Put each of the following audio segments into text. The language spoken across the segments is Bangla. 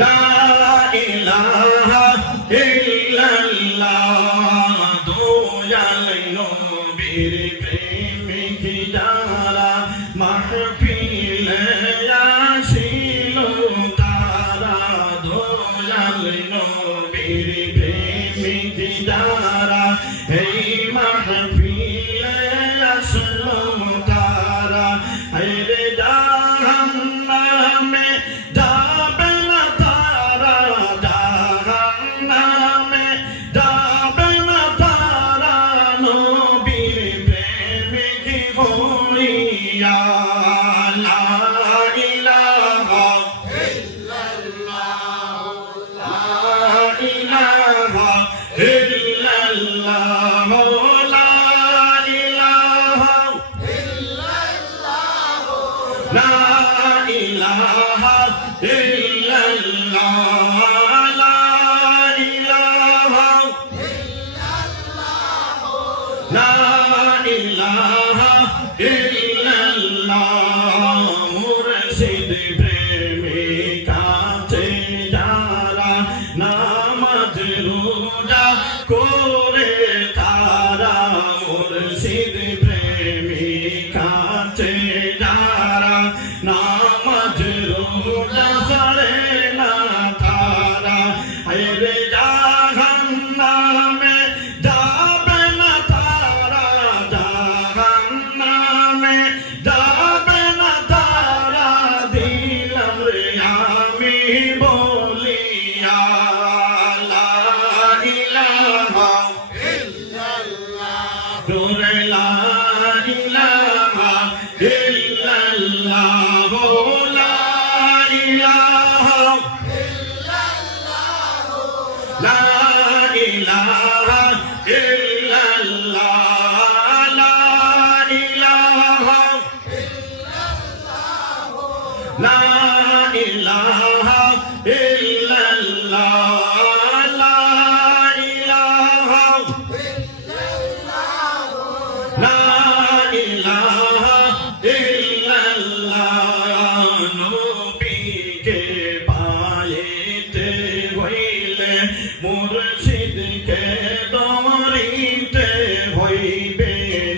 লা ইলাহা ইল্লাল্লাহ দয়াল নবীর প্রেমিক যারা মাহফিলে আসিল তারা দয়াল নবীর প্রেমিক যারা এই মাহফিলে আসলো তারা হেরে জাহান্নামে যাবে না তারা জাহান্নামে যাবে না তারা নবীর প্রেমিক হইয়া লা ইলাহা ইল্লাল্লাহ লা ইলাহা ইল্লাল্লাহ লা ইলাহা ইল্লাল্লাহ লা ইলাহা ইল্লাল্লাহ লা ইলাহা ইল্লাল্লাহ লা ইলাহা ইল্লাল্লাহ মুর্শিদ প্রেমিক আছে যারা নামাজ রোজা করে তারা মুর্শিদ প্রেমিক আছে যারা নামাজ রোজা ছাড়ে না তারা হেরে জাহান্নামে যাবে না তারা জাহান্নামে যাবে না তারা দিলাম রে আমি বলিয়া লা ইলাহা ইল্লাল্লাহ দূরে লা ইলাহা ইল্লাল্লাহ লা ইলাহা ইল্লাল্লাহ লা ইলাহা ইল্লাল্লাহ লা ইলাহা ইল্লাল্লাহ লা ইলাহা ইল্লাল্লাহ লা ইলাহা ইল্লাল্লাহ লা ইলাহা ইল্লাল্লাহ নবীকে পাইতে হইলে মুর্শিদকে ধরিতে হইবে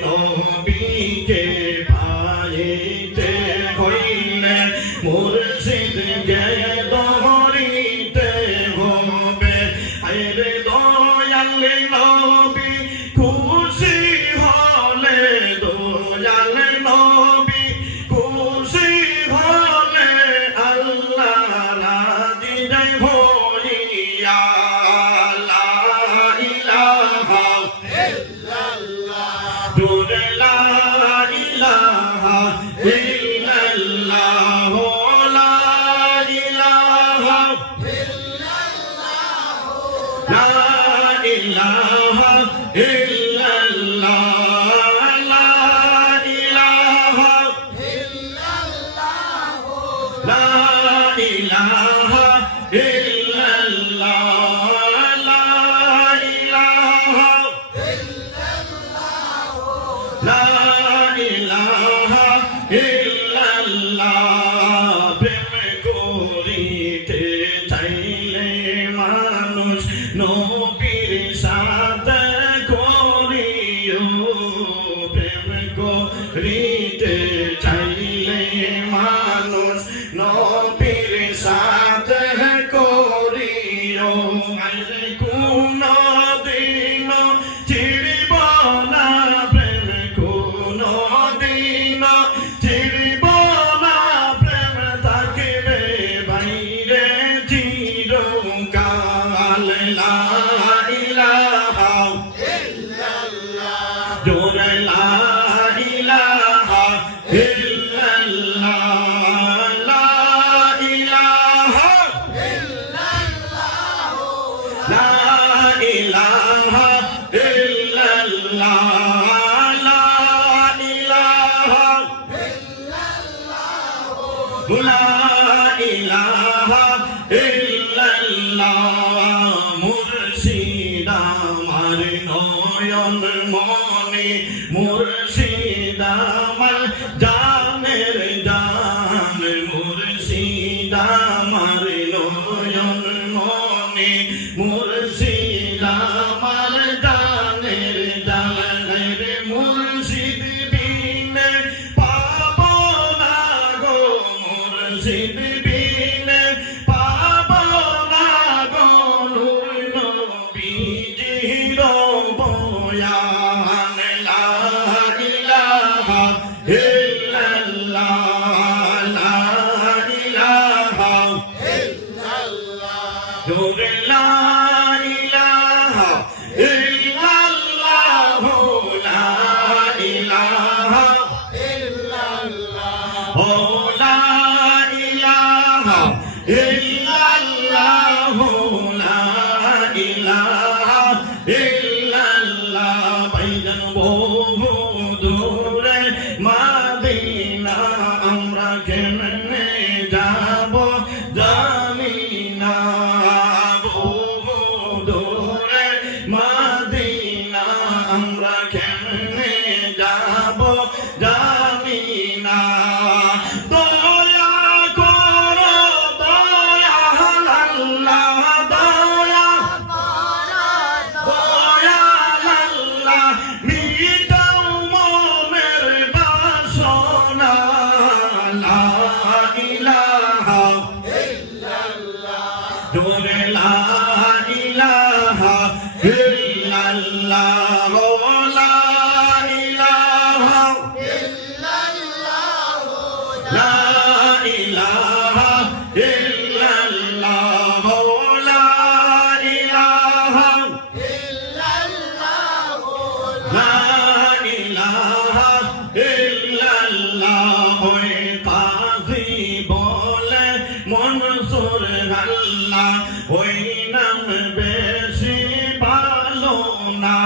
নবীকে পাইতে হইলে মুর্শিদকে ধরিতে হবে আরে দয়াল নবী খুশি হলে দয়াল নবী খুশি হলে আল্লাহ রাজি হইয়া লা ইলাহা ইল্লাল্লাহ দূরে লা ইলাহা ইল্লাল্লাহ লা ইলাহা ইল্লাল্লাহ লা ইলাহা ইল্লাল্লাহ লা ইলাহা ইল্লাল্লাহ লা ইলাহা ইল্লাল্লাহ লা ইলাহা ইল্লাল্লাহ লা ইলাহা ইল্লাল্লাহ প্রেম করিতে চাইলে মানুষ নবীর জোরে লা ইলাহা ইল্লাল্লাহ লা ইলাহা ইল্লাল্লাহ ও লা ইলাহা ইল্লাল্লাহ লা ইলাহা ইল্লাল্লাহ ভাইজান বহু দূরে মদিনা আমরা কেমনে যাব জানি না বহু দূরে মদিনা আমরা কেমনে যাব জানি না দয়া করো দয়াল আল্লাহ দয়া দয়াল আল্লাহ মিটাও মনের বাসনা লা ইলাহা জোরে লা ইলাহা ইল্লাল্লাহ লা ইলাহা লা ইলাহা ইল্লাল্লাহ লা ইলাহা লা ইলাহা ইল্লাল্লাহ ওই কাজী বলে মনসুর আল্লাহ ওই নাম বেশি ভালো না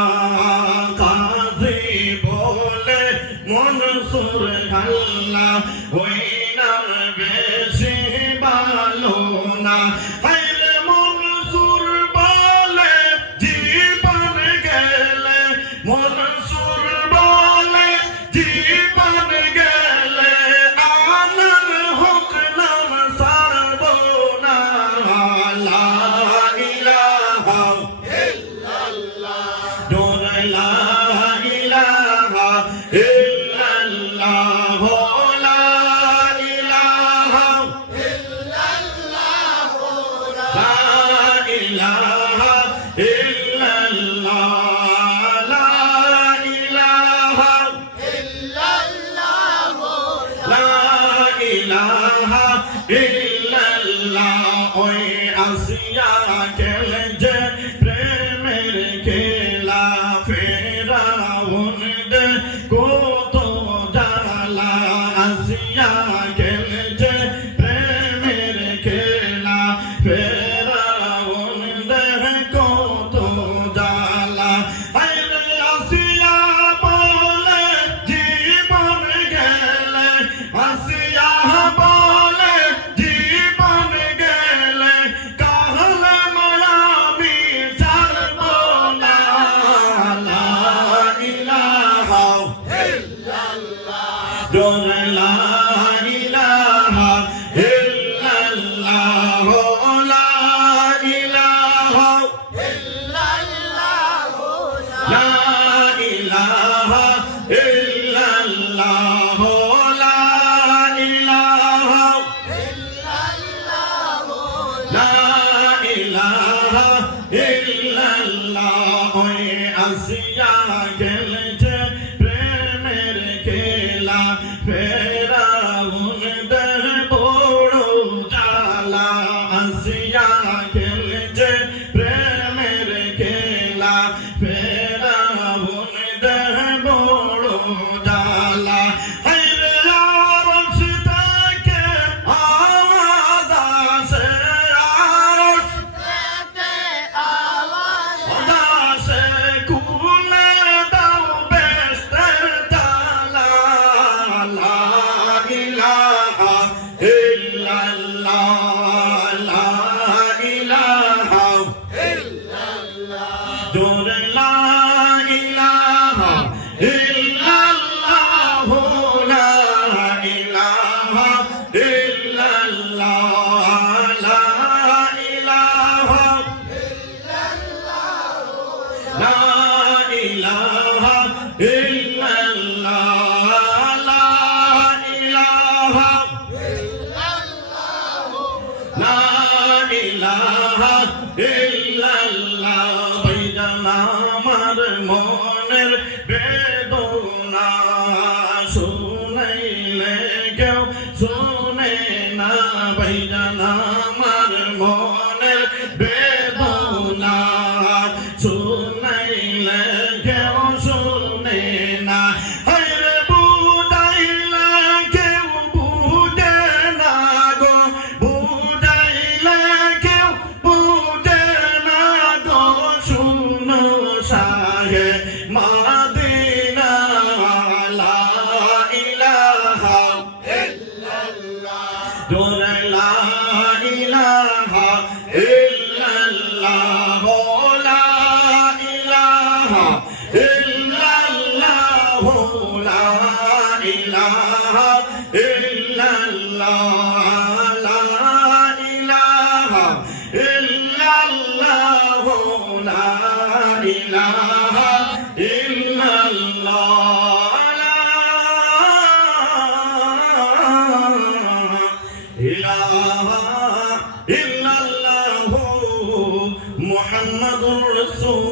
কাজী বলে মনসুর আল্লাহ ওই নাম বেশি ভালো না হায়রে মনসুর বলে জীবন গেলে মনসুর বলে জীবন গেলে আনার হোক নাম সারব না লা ইলাহা জোরে লা ইলাহা ইল্লাল্লাহ লা ইলাহা লা ইলাহা ইল্লাল্লাহ লা ইলাহা লা ইলাহা ইল্লাল্লাহ ওই আসিয়া খেলে যে প্রেমের খেলা ফেরাউন দে কত জ্বালা আসিয়া খেলে যে প্রেমের খেলা ফেরাউন দে কত জ্বালা আইরে আসিয়া বলে জীবন গেলে আসিয়া বলে জীবন গেলে কাহলে মায়ামি ছাড়ব না লা ইলাহা জোরে লা ইলাহা ইল্লাল্লাহ লা ইলাহা লা ইলাহা ইল্লাল্লাহ লা ইলাহা লা ইলাহা ইল্লাল্লাহ ওই আসিয়া গেলে যে প্রেমের খেলা ফেরাউন দে বড় জ্বালা আসিয়া গেলে যে প্রেমের খেলা ফেরাউন দে বড় জ্বালা হায়রে আরশ থেকে আওয়াজ আসে আরশ আসে খুলে দাও বেস্তের তালা লা ইলাহা ইল্লাল্লাহ লা ইলাহা জোরে লা ইলাহা ইল্লাল্লাহ লা ইলাহা ইল্লাল্লাহ লা ইলাহা লা ইলাহা ইল্লাল্লাহ লা ইলাহা লা ইলাহা ইল্লাল্লাহ ভাইজান আমার মনের বেদনা শুনাইলে কেউ শুনে না ভাইজান আমার মনের লা ইলাহা ইল্লাল্লাহ লা ইলাহা ইল্লাল্লাহ লা ইলাহা ইল্লাল্লাহ লা ইলাহা ইল্লাল্লাহ লা ইলাহা ইল্লাল্লাহ লা ইলাহা ইল্লাল্লাহ মুহাম্মাদুর রাসূল